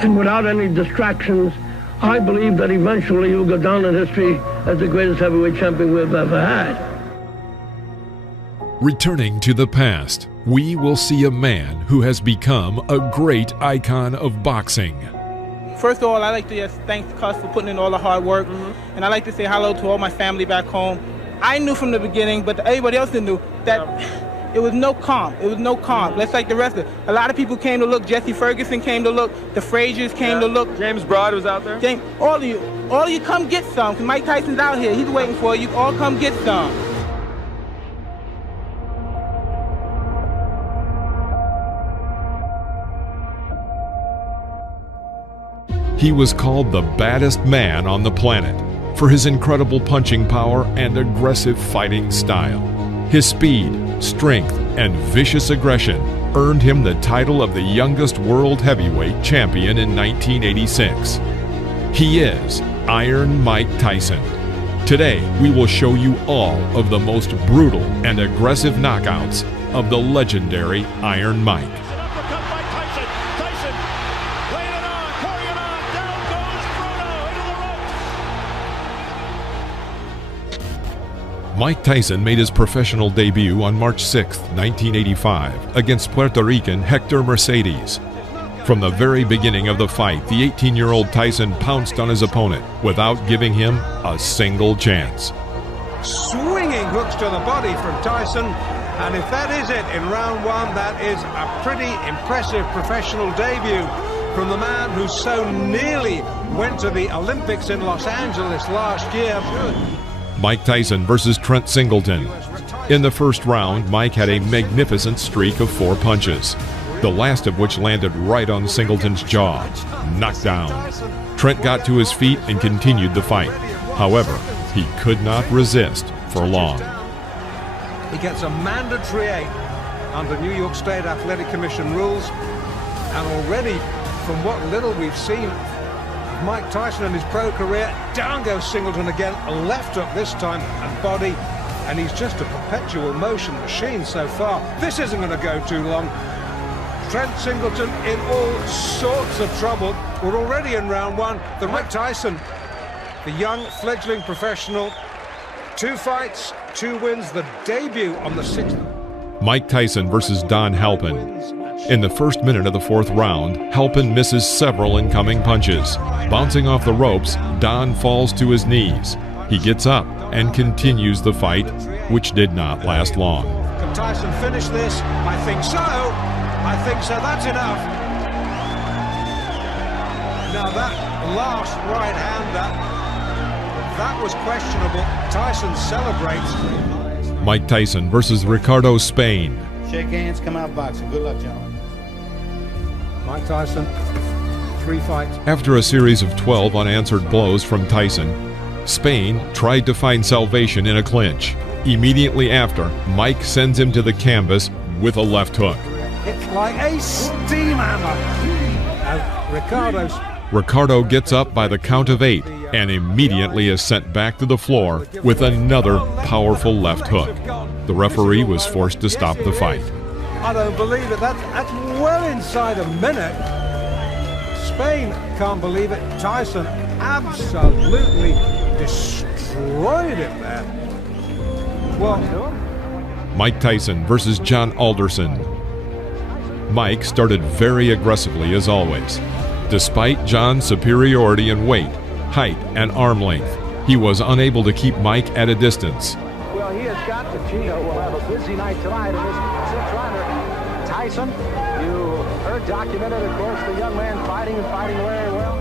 and without any distractions, I believe that eventually he'll go down in history as the greatest heavyweight champion we've ever had. Returning to the past, we will see a man who has become a great icon of boxing. First of all, I'd like to just thank Cus for putting in all the hard work, and I'd like to say hello to all my family back home. I knew from the beginning, but everybody else didn't know, that it was no calm. It was no calm. Let's like the rest of it. A lot of people came to look. Jesse Ferguson came to look. The Fraziers came to look. James Broad was out there. All of you come get some, because Mike Tyson's out here. He's waiting for you. All come get some. He was called the baddest man on the planet for his incredible punching power and aggressive fighting style. His speed, strength, and vicious aggression earned him the title of the youngest world heavyweight champion in 1986. He is Iron Mike Tyson. Today, we will show you all of the most brutal and aggressive knockouts of the legendary Iron Mike. Mike Tyson made his professional debut on March 6, 1985, against Puerto Rican Hector Mercedes. From the very beginning of the fight, the 18-year-old Tyson pounced on his opponent without giving him a single chance. Swinging hooks to the body from Tyson, and if that is it in round one, that is a pretty impressive professional debut from the man who so nearly went to the Olympics in Los Angeles last year. Mike Tyson versus Trent Singleton. In the first round, Mike had a magnificent streak of 4 punches, the last of which landed right on Singleton's jaw, knocked down. Trent got to his feet and continued the fight. However, he could not resist for long. He gets a mandatory 8 under New York State Athletic Commission rules, and already, from what little we've seen Mike Tyson in his pro career, down goes Singleton again, left hook this time, and body, and he's just a perpetual motion machine so far. This isn't going to go too long. Trent Singleton in all sorts of trouble. We're already in round one. The Mike Tyson, the young fledgling professional, 2 fights, 2 wins, the debut on the 6th. Mike Tyson versus Don Halpin. In the first minute of the 4th round, Halpin misses several incoming punches. Bouncing off the ropes, Don falls to his knees. He gets up and continues the fight, which did not last long. Can Tyson finish this? I think so. I think so. That's enough. Now that last right hander, that was questionable. Tyson celebrates. Mike Tyson versus Ricardo Spain. Shake hands, come out boxing. Good luck, gentlemen. Mike Tyson, 3 fights. After a series of 12 unanswered blows from Tyson, Spain tried to find salvation in a clinch. Immediately after, Mike sends him to the canvas with a left hook. It's like a steam hammer. Ricardo gets up by the count of 8 and immediately is sent back to the floor with another powerful left hook. The referee was forced to stop the fight. I don't believe it. That's well inside a minute. Spain can't believe it. Tyson absolutely destroyed him there. Well, Mike Tyson versus John Alderson. Mike started very aggressively as always. Despite John's superiority in weight, height, and arm length, he was unable to keep Mike at a distance. Well, he has got to. Gino will have a busy night tonight in this 6th rounder. Tyson, you heard documented, of course, the young man fighting and fighting very well.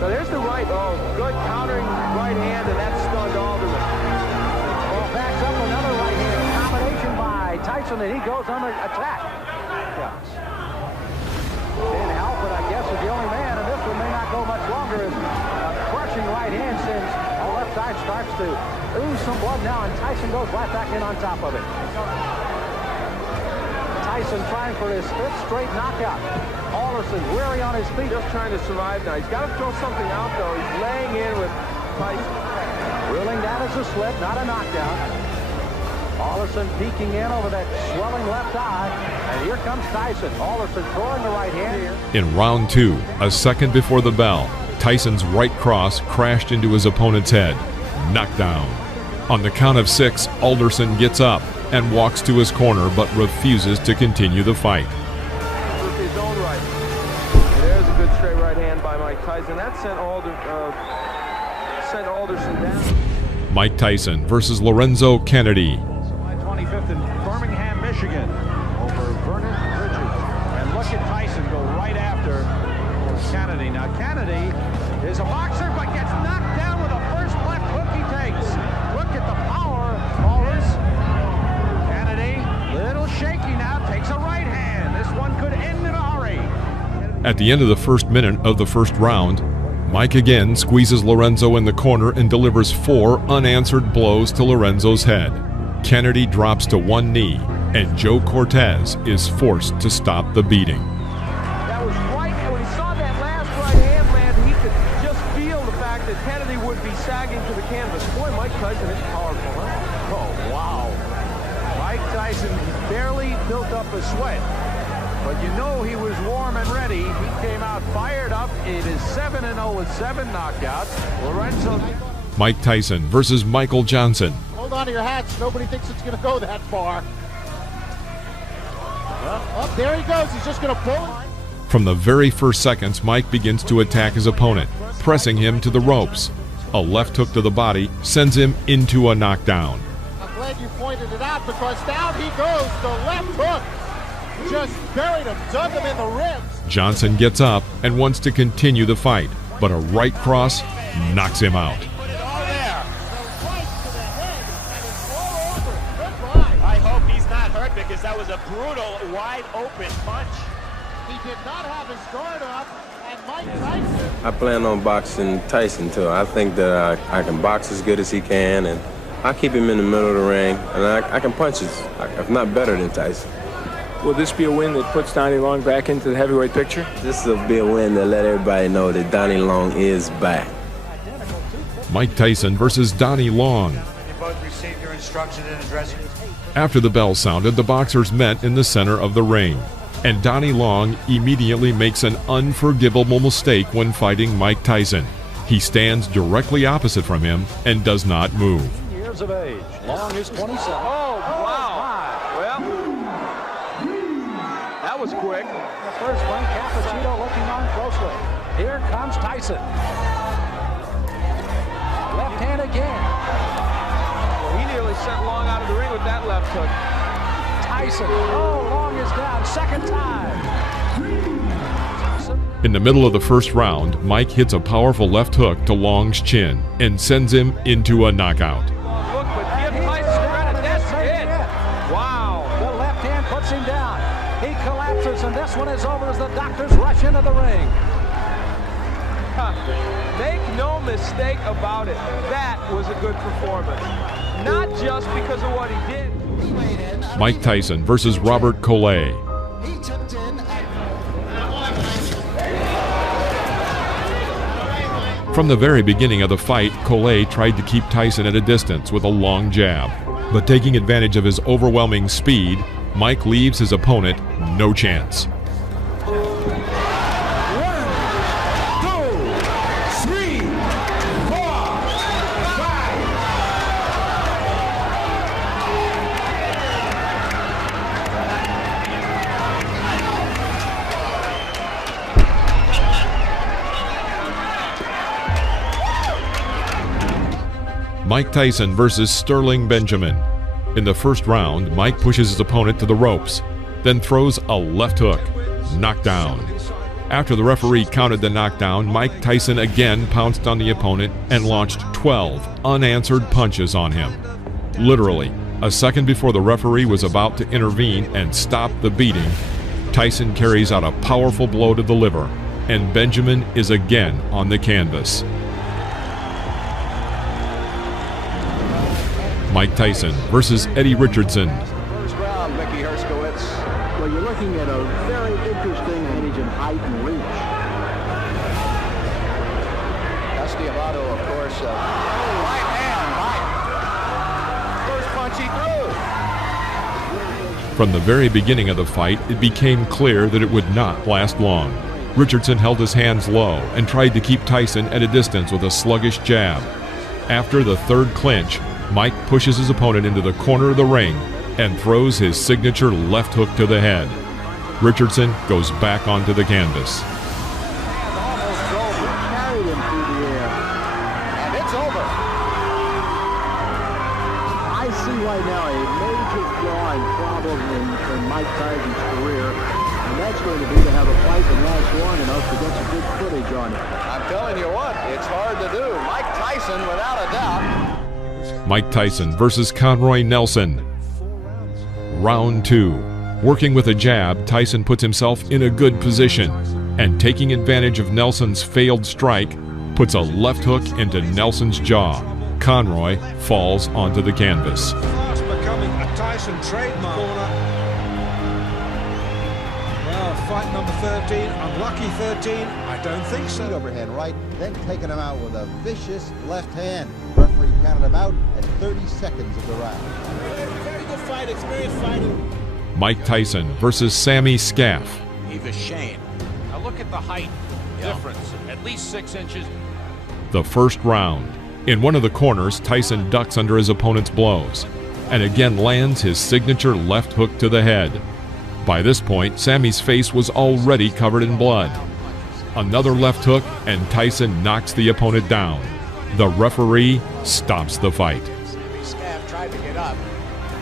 So there's the right, good countering right hand, and that stunned Alderman. Well, backs up another right hand combination by Tyson, and he goes under attack. Yes. Dan Halpin, I guess, is the only man, and this one may not go much longer as crushing right hand sends the left side starts to ooze some blood now, and Tyson goes right back in on top of it. Tyson trying for his 5th straight knockout. Alderson weary on his feet. Just trying to survive now. He's got to throw something out, though. He's laying in with Tyson. Ruling that as a slip, not a knockdown. Alderson peeking in over that swelling left eye. And here comes Tyson. Alderson throwing the right hand here. In round 2, a second before the bell, Tyson's right cross crashed into his opponent's head. Knockdown. On the count of 6, Alderson gets up and walks to his corner but refuses to continue the fight. With his own right. There's a good straight right hand by Mike Tyson. That sent Alderson down. Mike Tyson versus Lorenzo Kennedy. 25th in Birmingham, Michigan, over Vernon Richards. And look at Tyson go right after Kennedy. Now Kennedy is a boxer, but gets knocked down with the first left hook he takes. Look at the power, callers. Kennedy, little shaky now, takes a right hand. This one could end in a hurry. At the end of the first minute of the first round, Mike again squeezes Lorenzo in the corner and delivers 4 unanswered blows to Lorenzo's head. Kennedy drops to one knee, and Joe Cortez is forced to stop the beating. That was right, and when he saw that last right hand land, he could just feel the fact that Kennedy would be sagging to the canvas. Boy, Mike Tyson is powerful, huh? Oh, wow. Mike Tyson barely built up a sweat. But you know he was warm and ready. He came out fired up. It is 7-0 with 7 knockouts. Lorenzo. Mike Tyson versus Michael Johnson. Hold on to your hats. Nobody thinks it's going to go that far. Oh, there he goes. He's just going to pull it. From the very first seconds, Mike begins to attack his opponent, pressing him to the ropes. A left hook to the body sends him into a knockdown. I'm glad you pointed it out because down he goes. The left hook just buried him, dug him in the ribs. Johnson gets up and wants to continue the fight, but a right cross knocks him out. I hope he's not hurt because that was a brutal, wide-open punch. He did not have his guard up, and Mike Tyson. I plan on boxing Tyson, too. I think that I can box as good as he can, and I keep him in the middle of the ring, and I can punch if not better than Tyson. Will this be a win that puts Donnie Long back into the heavyweight picture? This will be a win that let everybody know that Donnie Long is back. Mike Tyson versus Donnie Long. You both received your instructions in addressing. After the bell sounded, the boxers met in the center of the ring, and Donnie Long immediately makes an unforgivable mistake when fighting Mike Tyson. He stands directly opposite from him and does not move. Years of age. Long is 27. Oh, wow. Well, that was quick. The first one, Cappuccino looking on closely. Here comes Tyson. Left hand again. Well, he nearly sent Long out of the ring with that left hook. Tyson. Oh, Long is down. Second time. In the middle of the first round, Mike hits a powerful left hook to Long's chin and sends him into a knockout. Look, but give Tyson credit. That's it. Wow. The left hand puts him down. He collapses, and this one is over as the doctors rush into the ring. Make no mistake about it. That was a good performance. Not just because of what he did. Mike Tyson versus Robert Collet. From the very beginning of the fight, Collet tried to keep Tyson at a distance with a long jab. But taking advantage of his overwhelming speed, Mike leaves his opponent no chance. Mike Tyson versus Sterling Benjamin. In the first round, Mike pushes his opponent to the ropes, then throws a left hook. Knockdown. After the referee counted the knockdown, Mike Tyson again pounced on the opponent and launched 12 unanswered punches on him. Literally, a second before the referee was about to intervene and stop the beating, Tyson carries out a powerful blow to the liver, and Benjamin is again on the canvas. Mike Tyson versus Eddie Richardson. First round, Mickey Herskowitz. Well, you're looking at a very interesting age and height and reach. Estiavato, of course. Right hand, right. First punch he threw. From the very beginning of the fight, it became clear that it would not last long. Richardson held his hands low and tried to keep Tyson at a distance with a sluggish jab. After the third clinch, Mike pushes his opponent into the corner of the ring and throws his signature left hook to the head. Richardson goes back onto the canvas. Right now, a major drawing problem in Mike Tyson's career, and that's going to be to have a fight that lasts long enough to get some good footage on it. I'm telling you what, it's hard to do. Mike Tyson, without a doubt. Mike Tyson versus Conroy Nelson. Round 2. Working with a jab, Tyson puts himself in a good position, and taking advantage of Nelson's failed strike, puts a left hook into Nelson's jaw. Conroy falls onto the canvas. Fast becoming a Tyson trademark corner. Well, fight number 13, unlucky 13, I don't think so. Overhand right, then taking him out with a vicious left hand. Referee counted him out at 30 seconds of the round. Very good fight, experienced fighter. Mike Tyson versus Sammy Scaff. Eva Shane. Now look at the height difference, at least 6 inches. The first round. In one of the corners, Tyson ducks under his opponent's blows and again lands his signature left hook to the head. By this point, Sammy's face was already covered in blood. Another left hook, and Tyson knocks the opponent down. The referee stops the fight. Sammy Scaff tried to get up.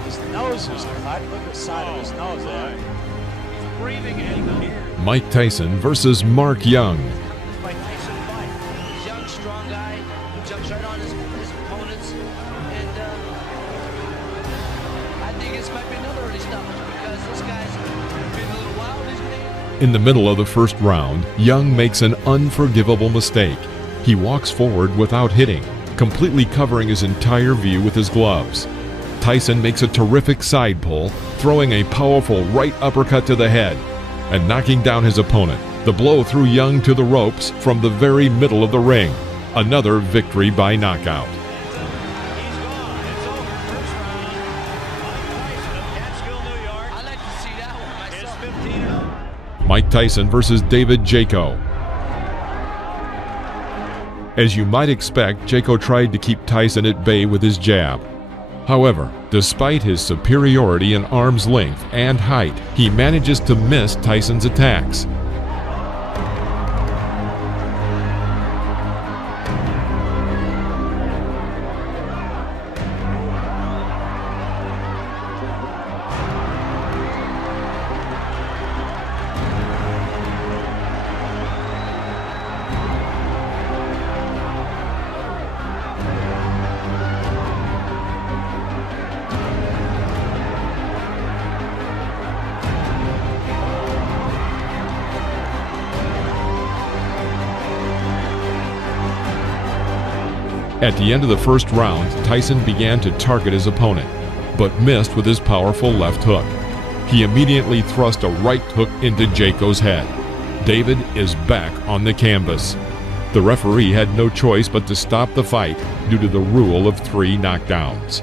His nose was cut. Look at the side of his nose there. He's breathing in. Mike Tyson versus Mark Young. Mike Tyson fight. He's a young, strong guy who jumps right on his opponents, and I think this might be another early stoppage because this guy's been a little wild these days. In the middle of the first round, Young makes an unforgivable mistake. He walks forward without hitting, completely covering his entire view with his gloves. Tyson makes a terrific side pull, throwing a powerful right uppercut to the head and knocking down his opponent. The blow threw Young to the ropes from the very middle of the ring. Another victory by knockout. Mike Tyson versus David Jaco. As you might expect, Jaco tried to keep Tyson at bay with his jab. However, despite his superiority in arm's length and height, he manages to miss Tyson's attacks. At the end of the first round, Tyson began to target his opponent, but missed with his powerful left hook. He immediately thrust a right hook into Jaco's head. David is back on the canvas. The referee had no choice but to stop the fight due to the rule of 3 knockdowns.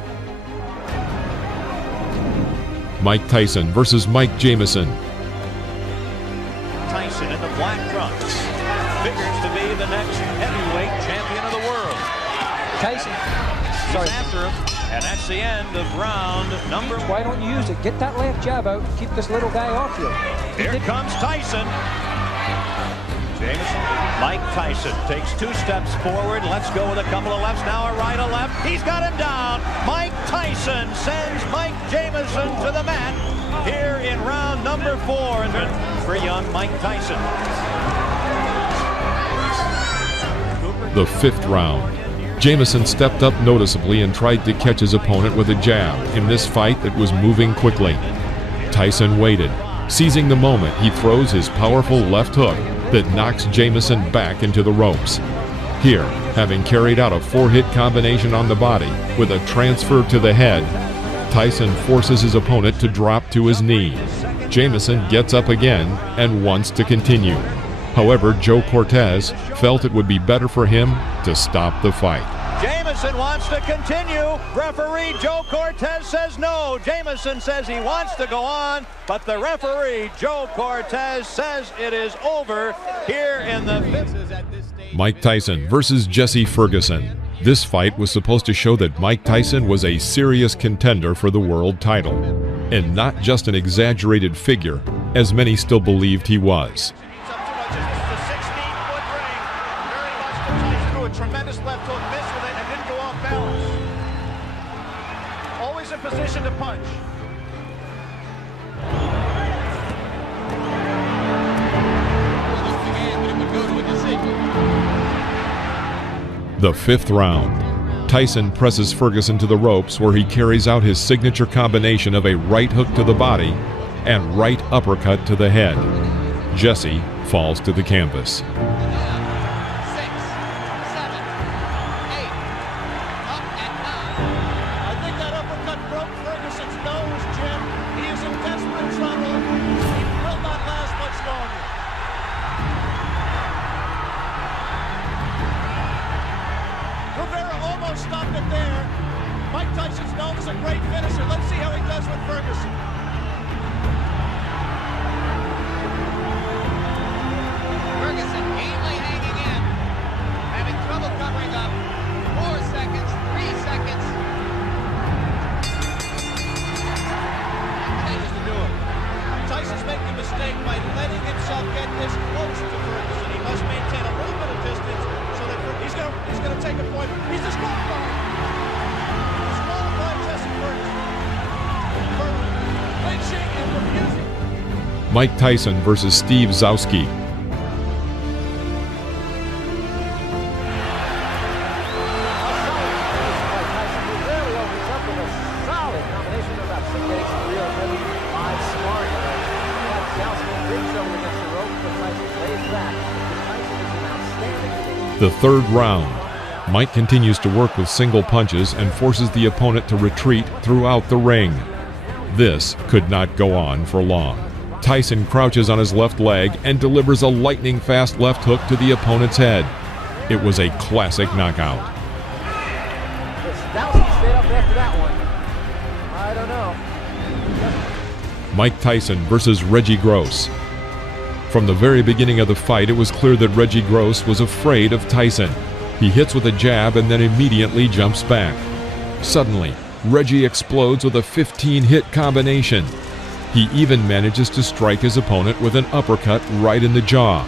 Mike Tyson versus Mike Jamison. Tyson in the black trunks figures to be the next heavyweight champion of the world. Tyson, sorry, after him, and that's the end of round number. Why don't you use it? Get that left jab out and keep this little guy off you. Here comes Tyson. Jamison. Mike Tyson takes 2 steps forward. Let's go with a couple of lefts. Now a right, a left. He's got him down. Mike Tyson sends Mike Jamison to the mat here in round number 4 for young Mike Tyson. The 5th round. Jamison stepped up noticeably and tried to catch his opponent with a jab in this fight that was moving quickly. Tyson waited. Seizing the moment, he throws his powerful left hook that knocks Jamison back into the ropes. Here, having carried out a 4-hit combination on the body with a transfer to the head, Tyson forces his opponent to drop to his knee. Jamison gets up again and wants to continue. However, Joe Cortez felt it would be better for him to stop the fight. Jamison Jameson wants to continue. Referee Joe Cortez says no. Jameson says he wants to go on, but the referee Joe Cortez says it is over here in the fifth. Mike Tyson versus Jesse Ferguson. This fight was supposed to show that Mike Tyson was a serious contender for the world title, and not just an exaggerated figure, as many still believed he was. Tremendous left hook, missed with it, and didn't go off balance. Always in position to punch. The fifth round. Tyson presses Ferguson to the ropes, where he carries out his signature combination of a right hook to the body and right uppercut to the head. Jesse falls to the canvas. Stopped it there. Mike Tyson's known as a great finisher. Let's see how he does with Ferguson. Ferguson keenly hanging in, having trouble covering up. 4 seconds, 3 seconds. Changes to do it. Tyson's making a mistake by letting himself get this close to Ferguson. He must maintain a little bit of distance so that he's going to take a point. He's disqualified. Disqualified Jesse Ferguson for clinching and refusing. Mike Tyson versus Steve Zowski. The third round. Mike continues to work with single punches and forces the opponent to retreat throughout the ring. This could not go on for long. Tyson crouches on his left leg and delivers a lightning-fast left hook to the opponent's head. It was a classic knockout. Stayed up after that one. I don't know. Mike Tyson versus Reggie Gross. From the very beginning of the fight, it was clear that Reggie Gross was afraid of Tyson. He hits with a jab and then immediately jumps back. Suddenly, Reggie explodes with a 15-hit combination. He even manages to strike his opponent with an uppercut right in the jaw.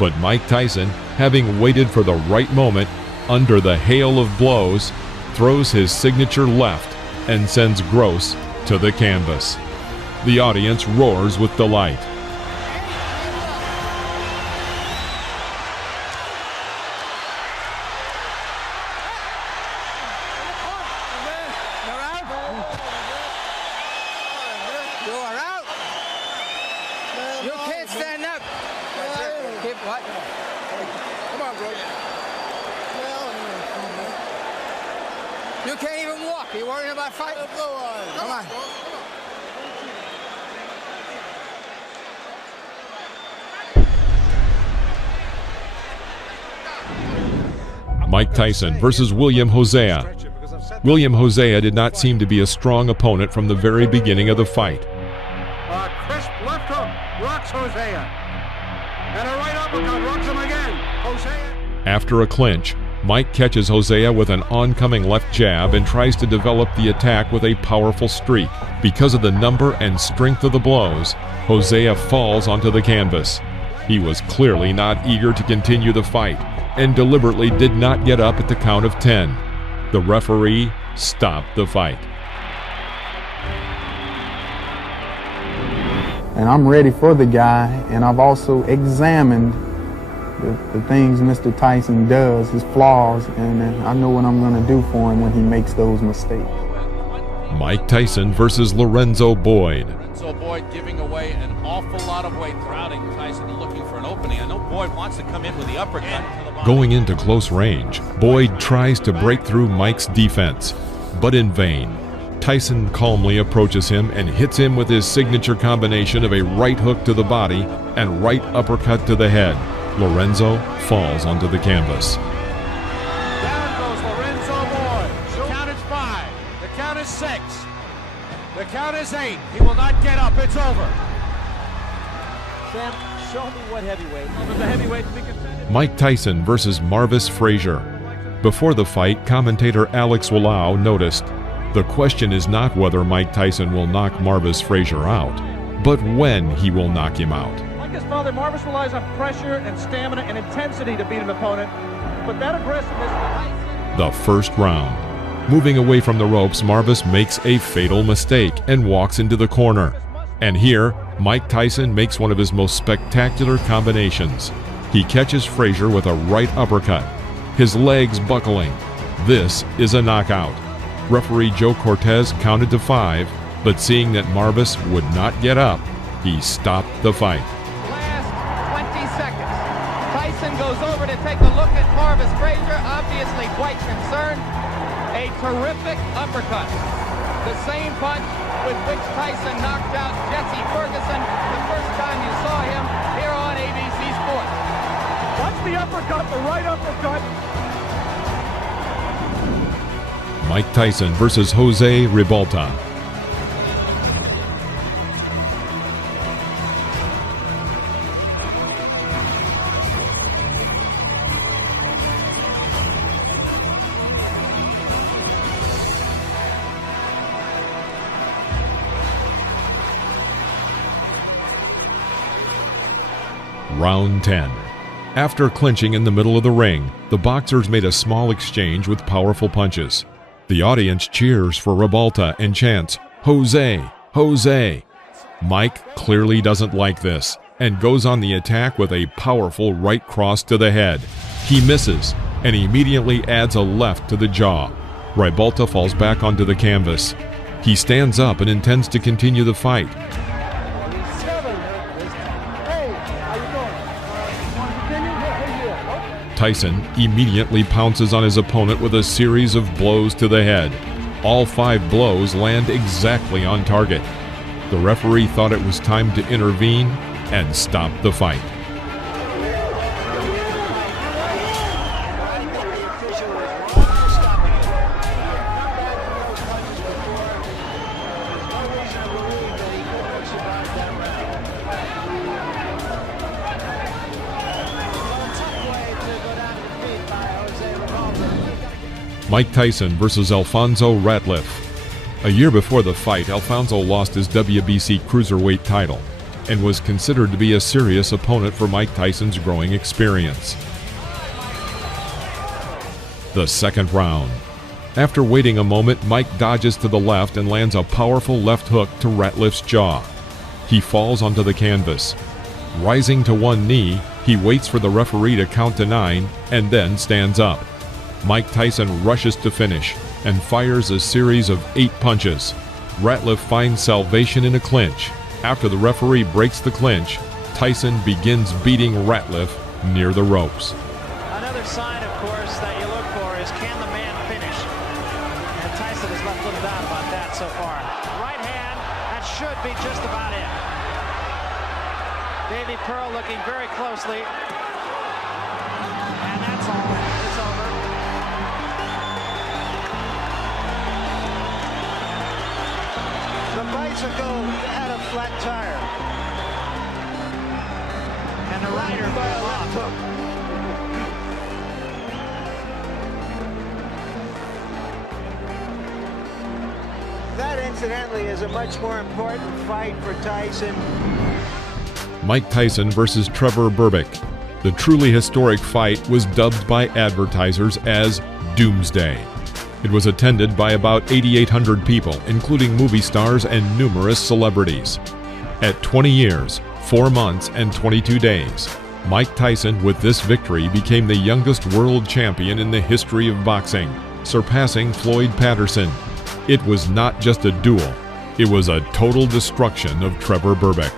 But Mike Tyson, having waited for the right moment, under the hail of blows, throws his signature left and sends Gross to the canvas. The audience roars with delight. You can't even walk. You're worrying about fighting? Come on. Mike Tyson versus William Hosea. William Hosea did not seem to be a strong opponent from the very beginning of the fight. Crisp left hook rocks Hosea. And a right uppercut rocks him again. Hosea. After a clinch, Mike catches Hosea with an oncoming left jab and tries to develop the attack with a powerful streak. Because of the number and strength of the blows, Hosea falls onto the canvas. He was clearly not eager to continue the fight and deliberately did not get up at the count of 10. The referee stopped the fight. And I'm ready for the guy, and I've also examined the things Mr. Tyson does, his flaws, and I know what I'm going to do for him when he makes those mistakes. Mike Tyson versus Lorenzo Boyd. Lorenzo Boyd giving away an awful lot of weight, crowding Tyson and looking for an opening. I know Boyd wants to come in with the uppercut. Going into close range, Boyd tries to break through Mike's defense, but in vain. Tyson calmly approaches him and hits him with his signature combination of a right hook to the body and right uppercut to the head. Lorenzo falls onto the canvas. Down goes Lorenzo Boyd. 6. The count is 8. He will not get up. It's over. Sam, show me what heavyweight. The heavyweight to be contended. Mike Tyson versus Marvis Frazier. Before the fight, commentator Alex Wallau noticed, the question is not whether Mike Tyson will knock Marvis Frazier out, but when he will knock him out. Like his father, Marvis relies on pressure and stamina and intensity to beat an opponent, but that aggressiveness... The first round. Moving away from the ropes, Marvis makes a fatal mistake and walks into the corner. And here, Mike Tyson makes one of his most spectacular combinations. He catches Frazier with a right uppercut, his legs buckling. This is a knockout. Referee Joe Cortez counted to 5, but seeing that Marvis would not get up, he stopped the fight. Last 20 seconds. Tyson goes over to take a look at Marvis Frazier, obviously quite concerned. A terrific uppercut. The same punch with which Tyson knocked out Jesse Ferguson the first time you saw him here on ABC Sports. Watch the uppercut, the right uppercut. Mike Tyson versus Jose Ribalta. Round 10. After clinching in the middle of the ring, the boxers made a small exchange with powerful punches. The audience cheers for Ribalta and chants, "Jose, Jose." Mike clearly doesn't like this and goes on the attack with a powerful right cross to the head. He misses and immediately adds a left to the jaw. Ribalta falls back onto the canvas. He stands up and intends to continue the fight. Tyson immediately pounces on his opponent with a series of blows to the head. All 5 blows land exactly on target. The referee thought it was time to intervene and stop the fight. Mike Tyson versus Alfonso Ratliff. A year before the fight, Alfonso lost his WBC Cruiserweight title and was considered to be a serious opponent for Mike Tyson's growing experience. The second round. After waiting a moment, Mike dodges to the left and lands a powerful left hook to Ratliff's jaw. He falls onto the canvas. Rising to one knee, he waits for the referee to count to 9 and then stands up. Mike Tyson rushes to finish and fires a series of 8 punches. Ratliff finds salvation in a clinch. After the referee breaks the clinch, Tyson begins beating Ratliff near the ropes. Another sign, of course, that you look for is, can the man finish? And Tyson has left little doubt about that so far. Right hand, that should be just about it. Davey Pearl looking very closely. And that's all. It's over. The bicycle had a flat tire. And the rider fell off. That, incidentally, is a much more important fight for Tyson. Mike Tyson versus Trevor Berbick. The truly historic fight was dubbed by advertisers as Doomsday. It was attended by about 8,800 people, including movie stars and numerous celebrities. At 20 years, 4 months, and 22 days, Mike Tyson, with this victory, became the youngest world champion in the history of boxing, surpassing Floyd Patterson. It was not just a duel, it was a total destruction of Trevor Berbick.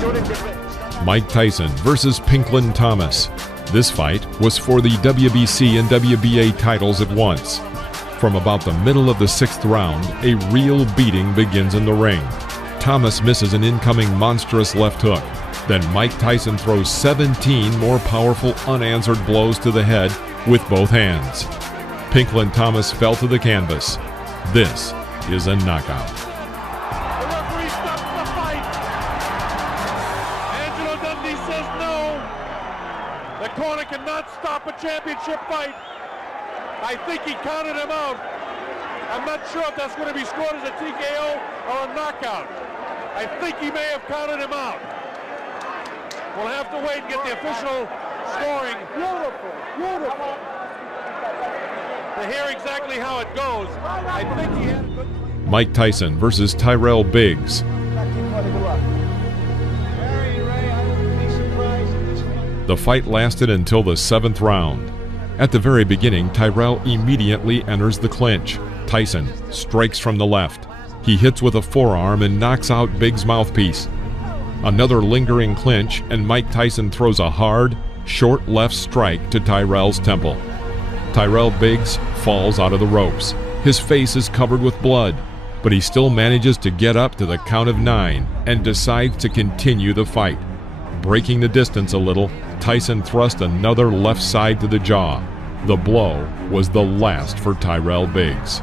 Doing it different. Mike Tyson versus Pinklin Thomas. This fight was for the WBC and WBA titles at once. From about the middle of the 6th round, a real beating begins in the ring. Thomas misses an incoming monstrous left hook. Then Mike Tyson throws 17 more powerful unanswered blows to the head with both hands. Pinklin Thomas fell to the canvas. This is a knockout. The referee stops the fight. Angelo Dundee says no. The corner cannot stop a championship fight. I think he counted him out. I'm not sure if that's going to be scored as a TKO or a knockout. I think he may have counted him out. We'll have to wait and get the official scoring. Beautiful, beautiful. To hear exactly how it goes. I think he had a good... Mike Tyson versus Tyrell Biggs. The fight lasted until the 7th round. At the very beginning, Tyrell immediately enters the clinch. Tyson strikes from the left. He hits with a forearm and knocks out Biggs' mouthpiece. Another lingering clinch, and Mike Tyson throws a hard, short left strike to Tyrell's temple. Tyrell Biggs falls out of the ropes. His face is covered with blood, but he still manages to get up to the count of 9 and decides to continue the fight. Breaking the distance a little, Tyson thrust another left side to the jaw. The blow was the last for Tyrell Biggs.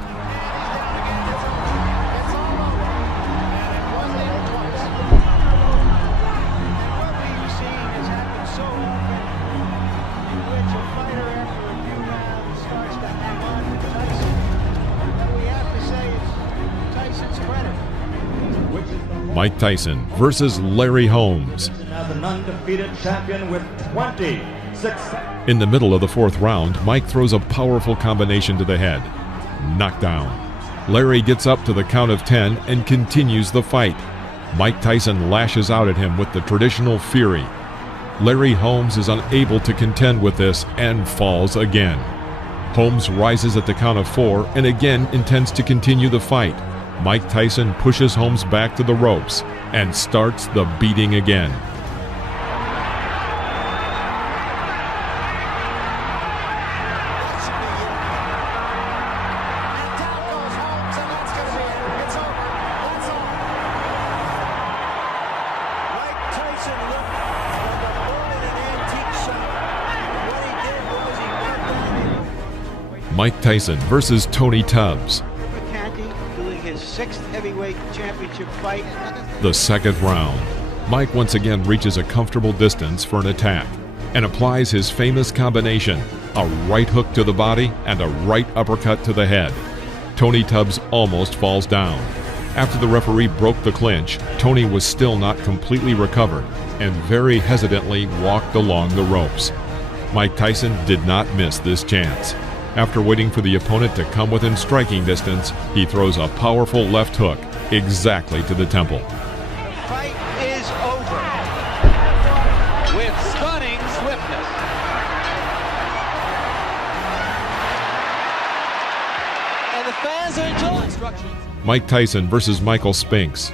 Mike Tyson versus Larry Holmes. As an undefeated champion with 20 success. In the middle of the 4th round, Mike throws a powerful combination to the head. Knockdown. Larry gets up to the count of 10 and continues the fight. Mike Tyson lashes out at him with the traditional fury. Larry Holmes is unable to contend with this and falls again. Holmes rises at the count of 4 and again intends to continue the fight. Mike Tyson pushes Holmes back to the ropes and starts the beating again. Mike Tyson versus Tony Tubbs. Doing his 6th heavyweight championship fight. The 2nd round. Mike once again reaches a comfortable distance for an attack and applies his famous combination, a right hook to the body and a right uppercut to the head. Tony Tubbs almost falls down. After the referee broke the clinch, Tony was still not completely recovered and very hesitantly walked along the ropes. Mike Tyson did not miss this chance. After waiting for the opponent to come within striking distance, he throws a powerful left hook exactly to the temple. The fight is over with stunning swiftness. And the fans are enjoying. Mike Tyson versus Michael Spinks.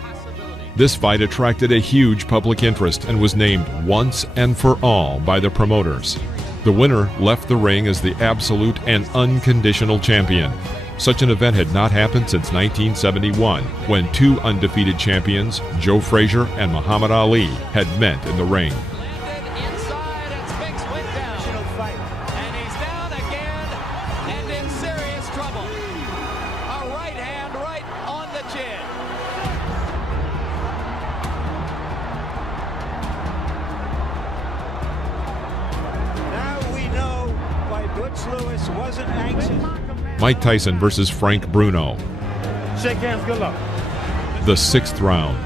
This fight attracted a huge public interest and was named once and for all by the promoters. The winner left the ring as the absolute and unconditional champion. Such an event had not happened since 1971, when 2 undefeated champions, Joe Frazier and Muhammad Ali, had met in the ring. Mike Tyson versus Frank Bruno. Shake hands, good luck. The 6th round.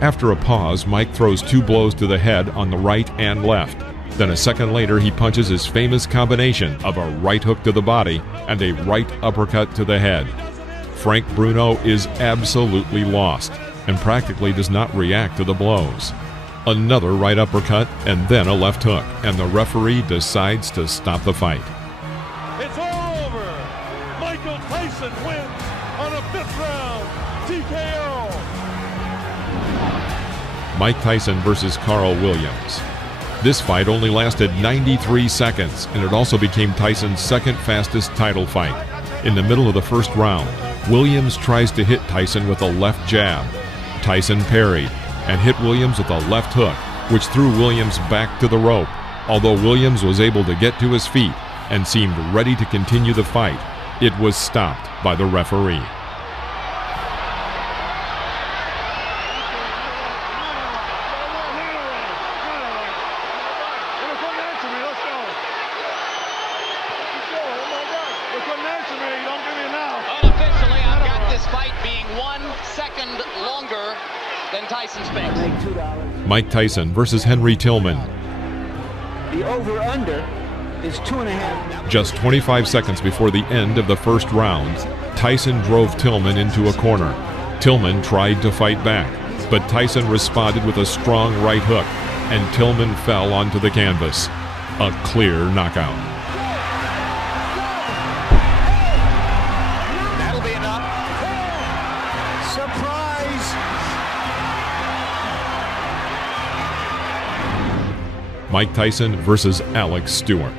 After a pause, Mike throws 2 blows to the head on the right and left. Then a second later, he punches his famous combination of a right hook to the body and a right uppercut to the head. Frank Bruno is absolutely lost and practically does not react to the blows. Another right uppercut and then a left hook, and the referee decides to stop the fight. It's all over. Michael Tyson wins on a 5th round TKO. Mike Tyson versus Carl Williams. This fight only lasted 93 seconds, and it also became Tyson's second fastest title fight. In the middle of the first round, Williams tries to hit Tyson with a left jab. Tyson parried and hit Williams with a left hook, which threw Williams back to the rope. Although Williams was able to get to his feet and seemed ready to continue the fight, it was stopped by the referee. Unofficially, I've got this fight being 1 second longer than Tyson's pace. Mike Tyson versus Henry Tillman. The over-under is 2.5. Just 25 seconds before the end of the first round, Tyson drove Tillman into a corner. Tillman tried to fight back, but Tyson responded with a strong right hook, and Tillman fell onto the canvas. A clear knockout. That'll be enough. Surprise! Mike Tyson versus Alex Stewart.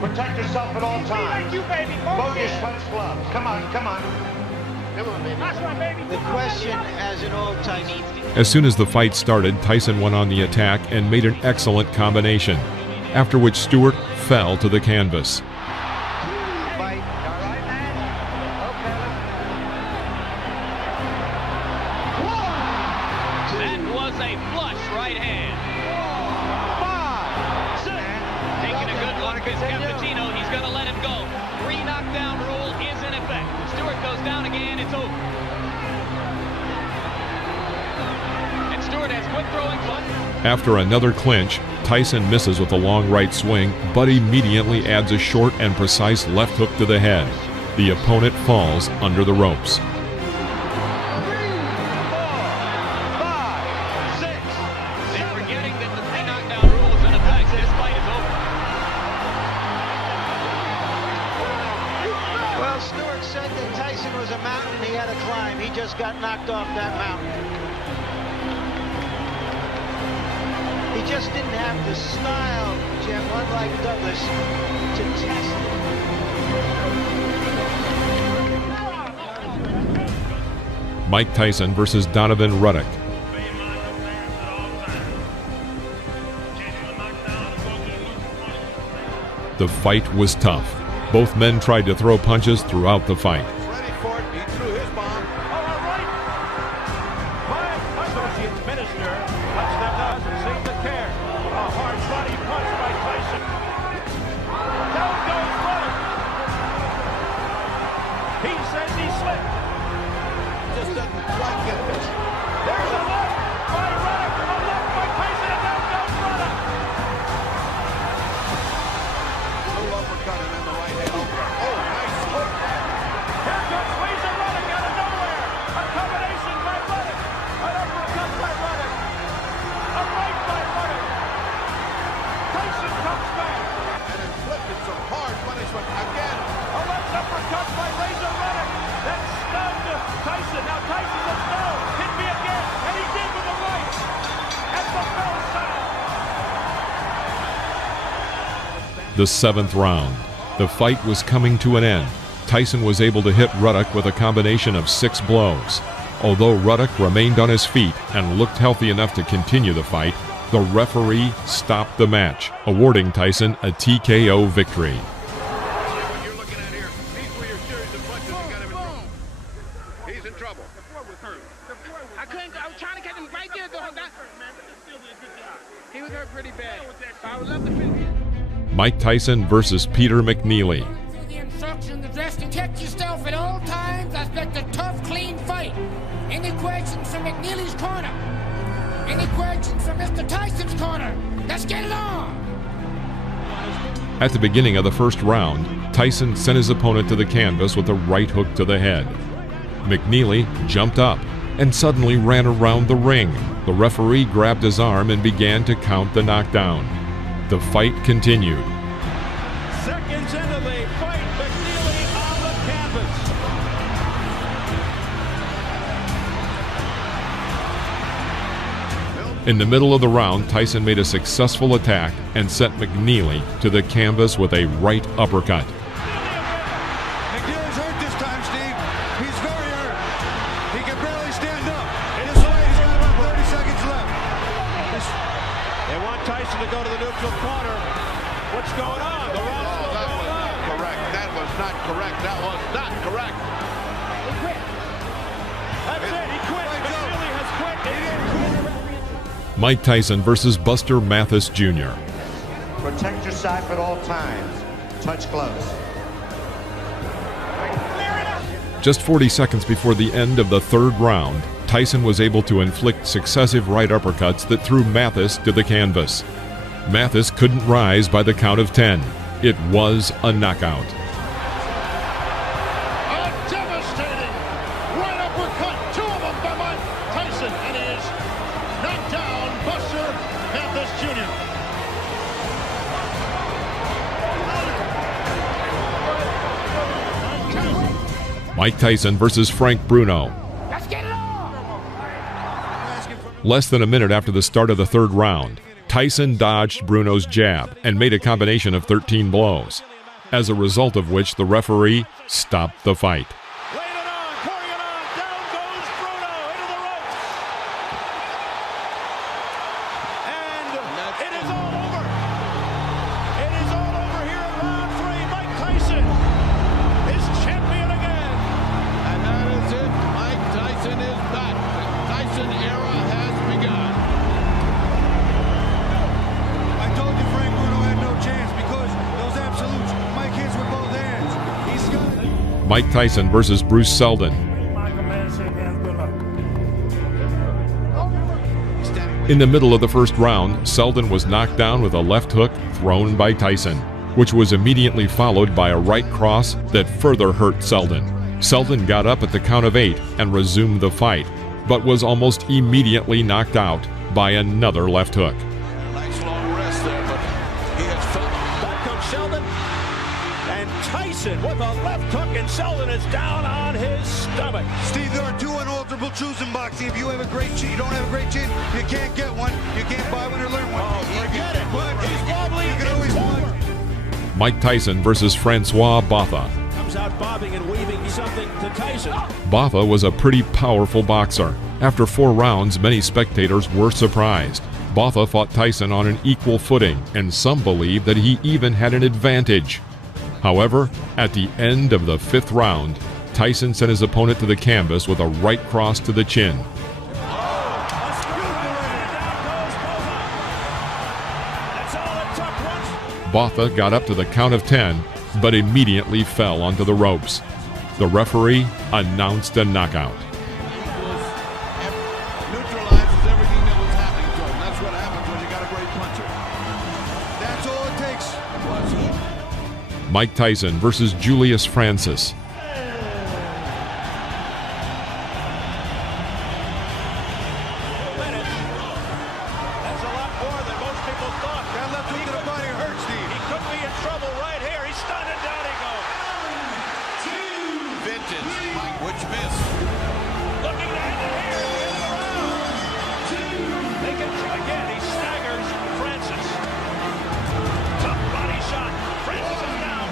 Protect yourself at all times. Bogus punch gloves. Come on, come on. Come on, baby. The question as an old Tyson. As soon as the fight started, Tyson went on the attack and made an excellent combination, after which Stewart fell to the canvas. That was a flush right hand. 5, 6. Taking a good look at Cappuccino. He's going to let him go. 3 knockdown rule is in effect. Stewart goes down again. It's over. And Stewart has quick throwing foot. After another clinch, Tyson misses with a long right swing, but immediately adds a short and precise left hook to the head. The opponent falls under the ropes. Well, Stewart said that Tyson was a mountain he had to climb. He just got knocked off that mountain. He just didn't have the style, Jim, unlike Douglas, to test it. Mike Tyson versus Donovan Ruddock. The fight was tough. Both men tried to throw punches throughout the fight. Ready for it. He threw his bomb. All right. Associates Minister lets them doesn't seem to care. A hard body punch by Tyson. Down goes Ruddock. He says he slipped. Just doesn't quite get this. There's a left by Ruddock. A left by Tyson, and down goes Ruddock. Little uppercut and then the right hand over. Oh, nice hook. Here comes Razor Ruddock out of nowhere. A combination by Ruddock. An uppercut by Ruddock. A right by Ruddock. Tyson comes back. And inflicted some hard punishment again. A left uppercut by Razor Ruddock. That stunned Tyson. Now Tyson says no. Hit me again. And he did with the right. At the bell sound. The 7th round. The fight was coming to an end. Tyson was able to hit Ruddock with a combination of 6 blows. Although Ruddock remained on his feet and looked healthy enough to continue the fight, the referee stopped the match, awarding Tyson a TKO victory. He's in trouble. I was trying to catch him right there. He was hurt pretty bad. I would love to finish. Mike Tyson versus Peter McNeely. The instructions addressed: protect yourself at all times. I expect a tough, clean fight. Any questions from McNeely's corner? Any questions from Mr. Tyson's corner? Let's get it on! At the beginning of the first round, Tyson sent his opponent to the canvas with a right hook to the head. McNeely jumped up and suddenly ran around the ring. The referee grabbed his arm and began to count the knockdown. The fight continued. Seconds into the fight, McNeely on the canvas. In the middle of the round, Tyson made a successful attack and sent McNeely to the canvas with a right uppercut. McNeely's hurt this time, Steve. He's very hurt. He can barely stand up. This way, he's got about 30 seconds left. They want Tyson to go to the neutral corner. What's going on? The round that was not correct. That was not correct. That was not correct. He quit. That's it. He quit. McNeely has quit. He didn't quit. Mike Tyson versus Buster Mathis Jr. Protect your side at all times. Touch gloves. Just 40 seconds before the end of the third round, Tyson was able to inflict successive right uppercuts that threw Mathis to the canvas. Mathis couldn't rise by the count of 10. It was a knockout. A devastating right uppercut, two of them by Mike Tyson, and he is knocked down Buster Mathis Jr. Mike Tyson versus Frank Bruno. Let's get it on! Less than a minute after the start of the third round, Tyson dodged Bruno's jab and made a combination of 13 blows, as a result of which the referee stopped the fight. Mike Tyson versus Bruce Seldon. In the middle of the first round, Seldon was knocked down with a left hook thrown by Tyson, which was immediately followed by a right cross that further hurt Seldon. Seldon got up at the count of 8 and resumed the fight, but was almost immediately knocked out by another left hook. Nice long rest there, but he has felt. Back comes Sheldon, and Tyson with a left hook, and Sheldon is down on his stomach. Steve, there are two unalterable truths in boxing. If you have a great chin, you don't have a great chin, you can't get one. You can't buy one or learn one. Oh, forget it. He's wobbly. You can always win. Mike Tyson versus Francois Botha. Comes out bobbing and weaving something to Tyson. Botha was a pretty powerful boxer. After 4 rounds, many spectators were surprised. Botha fought Tyson on an equal footing, and some believe that he even had an advantage. However, at the end of the 5th round, Tyson sent his opponent to the canvas with a right cross to the chin. Botha got up to the count of 10, but immediately fell onto the ropes. The referee announced a knockout. Neutralizes everything that was happening to him. That's what happens when you got a great puncher. That's all it takes. Mike Tyson versus Julius Francis. That's a lot more than most people thought. That left hook to the body hurts, Steve. He could be in trouble right here. He's stunned and down he goes. Vintage. Mike, which miss? Looking to end it here at the end of the round. They get you again. He staggers Francis. Tough body shot. Francis is down.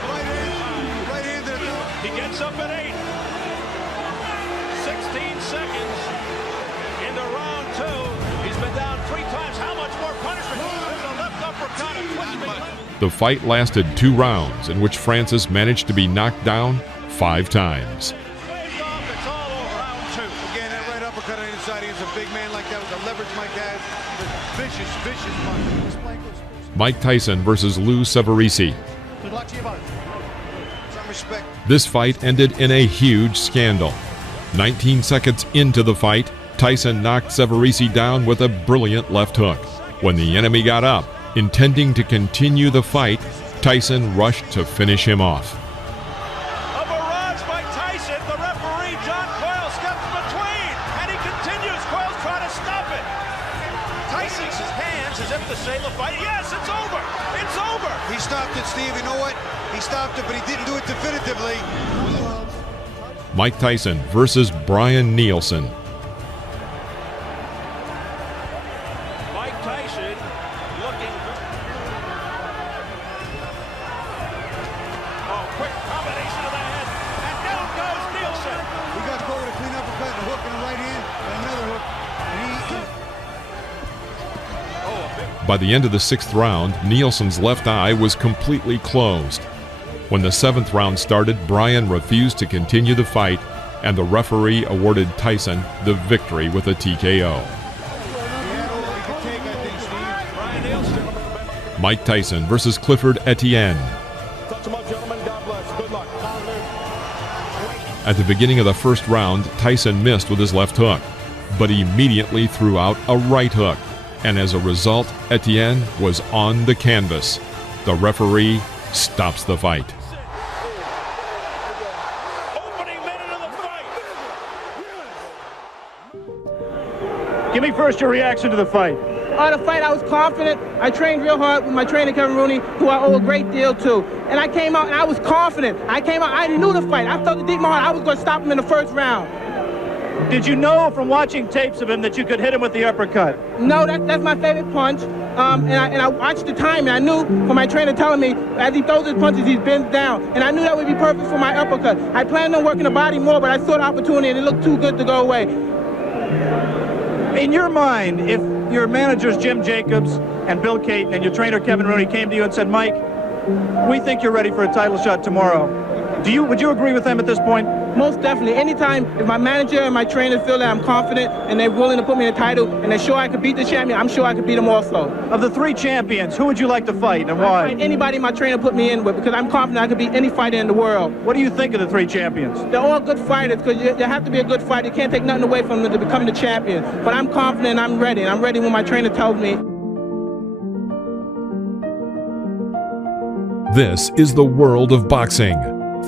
Right-handed. He gets up at 8. 16 seconds into round 2. He's been down 3 times. How much more punishment? There's a left uppercut. A twisting left. The fight lasted 2 rounds, in which Francis managed to be knocked down 5 times. Waved off. It's all over round 2. Again, that right uppercut on the inside. He's a big man like that with the leverage Mike has. Vicious, vicious punch. Mike Tyson versus Lou Severisi. Good luck to you both. Some respect. This fight ended in a huge scandal. 19 seconds into the fight, Tyson knocked Severisi down with a brilliant left hook. When the enemy got up, intending to continue the fight, Tyson rushed to finish him off. A barrage by Tyson. The referee, John Coyle, steps between, and he continues. Coyle's trying to stop it. Tyson's hands as if to say the fight. Yes, it's over. It's over. He stopped it, Steve. You know what? He stopped it, but he didn't do it definitively. Mike Tyson versus Brian Nielsen. By the end of the 6th round, Nielsen's left eye was completely closed. When the 7th round started, Bryan refused to continue the fight, and the referee awarded Tyson the victory with a TKO. Mike Tyson versus Clifford Etienne. At the beginning of the 1st round, Tyson missed with his left hook, but immediately threw out a right hook, and as a result, Etienne was on the canvas. The referee stops the fight. Give me first your reaction to the fight. The fight, I was confident. I trained real hard with my trainer, Kevin Rooney, who I owe a great deal to. And I came out and I was confident. I knew the fight. I felt it deep in my heart. I was going to stop him in the 1st round. Did you know from watching tapes of him that you could hit him with the uppercut? No, that's my favorite punch. And I watched the time, and I knew from my trainer telling me, as he throws his punches, he bends down. And I knew that would be perfect for my uppercut. I planned on working the body more, but I saw the opportunity, and it looked too good to go away. In your mind, if your managers Jim Jacobs and Bill Caton and your trainer Kevin Rooney came to you and said, Mike, we think you're ready for a title shot tomorrow, would you agree with them at this point? Most definitely. Anytime if my manager and my trainer feel that I'm confident and they're willing to put me in a title and they're sure I could beat the champion, I'm sure I could beat them also. Of the 3 champions, who would you like to fight and why? I'd fight anybody my trainer put me in with because I'm confident I could beat any fighter in the world. What do you think of the 3 champions? They're all good fighters because you have to be a good fighter. You can't take nothing away from them to become the champion. But I'm confident and I'm ready. And I'm ready when my trainer tells me. This is the world of boxing.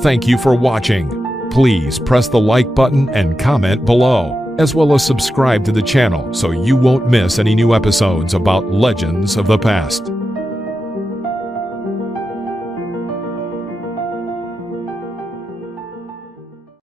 Thank you for watching. Please press the like button and comment below, as well as subscribe to the channel so you won't miss any new episodes about legends of the past.